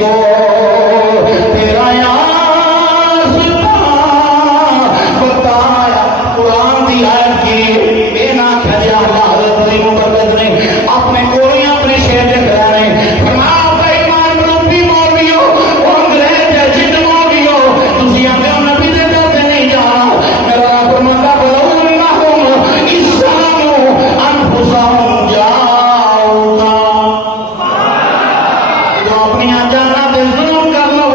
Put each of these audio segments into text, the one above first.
को तेरा यास्ता बताया कुरान दी आयत की बेना खजा हज़रत अली मुबर्रद ने अपने कोई अपने शेर लिख रहे हैं फरमाया बेईमान रूपी मौलवियों ओ अंग्रेज जिन मौलवियों तुसी आंदे हो नबी दे दर ते नहीं जाना मेरा रब फरमांदा बलौन्नहुम इस्सामु अनफुसहुम जाऊका जो अपनी जाना दे जुल्म कर लो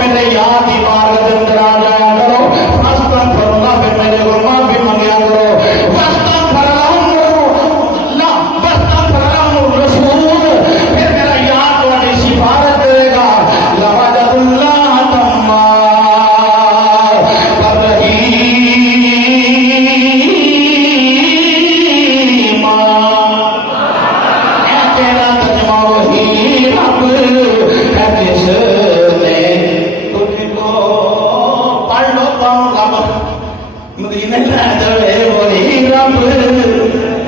मेरे याद की बारगाह के अंदर आ जाया करो फस्तगफिरुल्लाह फिर मेरे को माफी मांगया करो फिर मेरा याद तुम्हारी सिफारत करेगा लवजदुल्लाह तम्मा रहीमा तेरा तर्जुमा वही रब है जिसने तुझको पढ़ लो रब मदीने ले जावे वही रब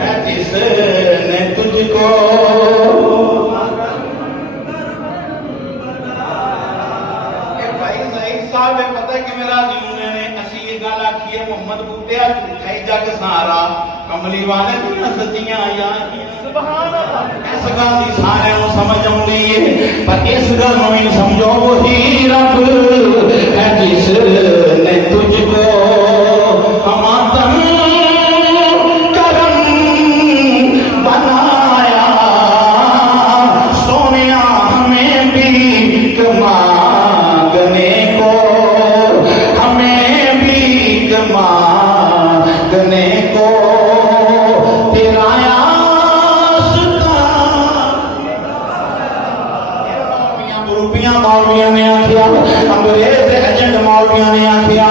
है जिसने तुझको भाई सईद साहब पता कि मेरा जीवन ने असी ये गल आखी है मोहम्मद बूटिया झूठा ही जग सारा कमली वाले दुनिया सच्चियां आया सुभान अल्लाह इस गल दी सारे नु समझ आउंदी है पर इस गल नु भी समझो वही रब है जिसने तुझको अमातन करम बनाया सोनिया हमें भी मांगने को हमें भी मांगने को तेरा यास्ता रूपियां मौलवियों ने आखिया अंग्रेज एजेंट मौलवियों ने आखिया